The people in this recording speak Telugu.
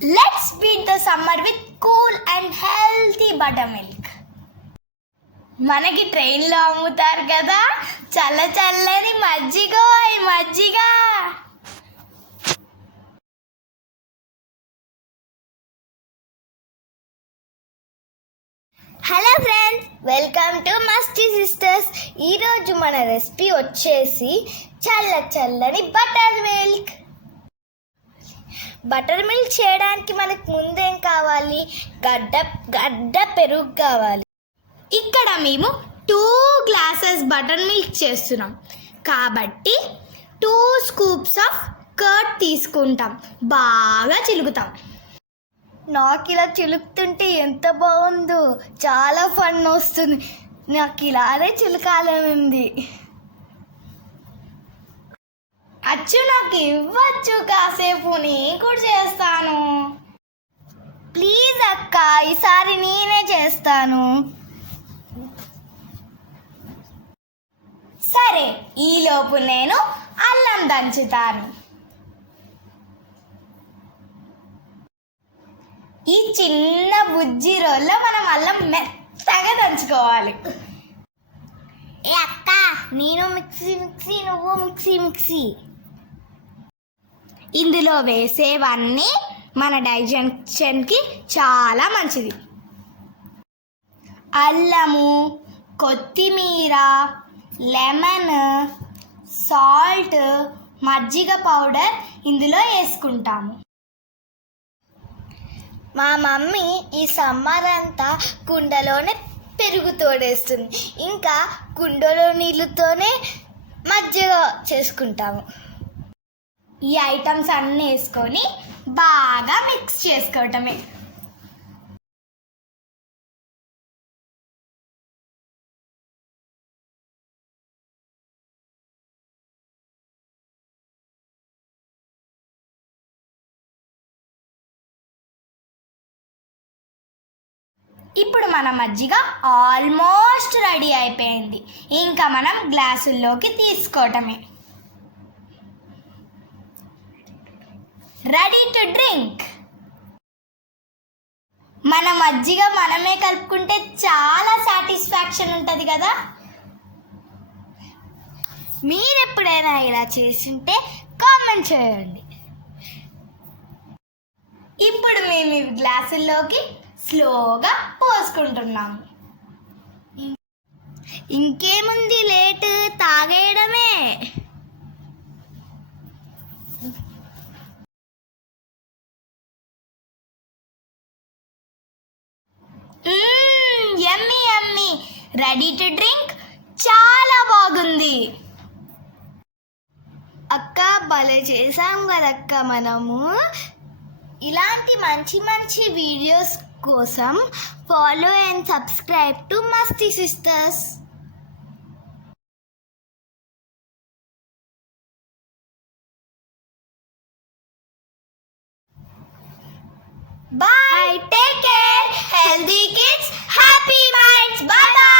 Let's beat the summer with cool and healthy buttermilk. మనకి ట్రైన్లో అమ్ముతారు కదా చల్ల చల్లని మజ్జిగ మజ్జిగ. Hello friends, welcome to Masti sisters. ఈరోజు మన రెసిపీ వచ్చేసి చల్లని బటర్ మిల్క్. బటర్ మిల్క్ చేయడానికి మనకు ముందేం కావాలి? గడ్డ పెరుగు కావాలి. ఇక్కడ మేము 2 గ్లాసెస్ బటర్ మిల్క్ చేస్తున్నాం కాబట్టి 2 స్కూప్స్ ఆఫ్ కర్డ్ తీసుకుంటాం. బాగా చిలుకుతాం. నాకు ఇలా చిలుకుతుంటే ఎంత బాగుందో, చాలా ఫన్ వస్తుంది. నాకు ఇలానే చిలుకాలని ఉంది. అచ్చు నాకు ఇవ్వచ్చు కాసేపు, నేను కూడా చేస్తాను. ప్లీజ్ అక్క, ఈసారి నేనే చేస్తాను. సరే, ఈలోపు నేను అల్లం దంచుతాను. ఈ చిన్న బుజ్జి రోల్లో మనం అల్లం మెత్తగా దంచుకోవాలి. ఏ అక్క, నేను మిక్సీ నువ్వు మిక్సీ. ఇందులో వేసేవన్నీ మన డైజెషన్కి చాలా మంచిది. అల్లము, కొత్తిమీర, లెమన్, సాల్ట్, మజ్జిగ పౌడర్ ఇందులో వేసుకుంటాము. మా మమ్మీ ఈ సమ్మర్ అంతా కుండలోనే పెరుగు తోడేస్తుంది, ఇంకా కుండలో నీళ్ళతోనే మజ్జిగ చేసుకుంటాము. ఈ ఐటమ్స్ అన్నీ వేసుకొని బాగా మిక్స్ చేసుకోవటమే. ఇప్పుడు మన మజ్జిగ ఆల్మోస్ట్ రెడీ అయిపోయింది. ఇంకా మనం గ్లాసుల్లోకి తీసుకోవటమే. Ready to drink. మన మజ్జిగ మనమే కలుపుకుంటే చాలా సాటిస్ఫాక్షన్ ఉంటుంది కదా. మీరు ఎప్పుడైనా ఇలా చేస్తుంటే కామెంట్ చేయండి. ఇప్పుడు మేము ఈ గ్లాసుల్లోకి స్లోగా పోసుకుంటున్నాము. ఇంకేముంది, లేట్, తాగేయడమే. Yummy yummy, ready to drink. చాలా బాగుంది. అక్క, భలే చేసాం కదక్క మనము. ఇలాంటి మంచి వీడియోస్ కోసం follow and subscribe to Masti sisters. Bye. Take care. Healthy kids, happy minds. Bye bye.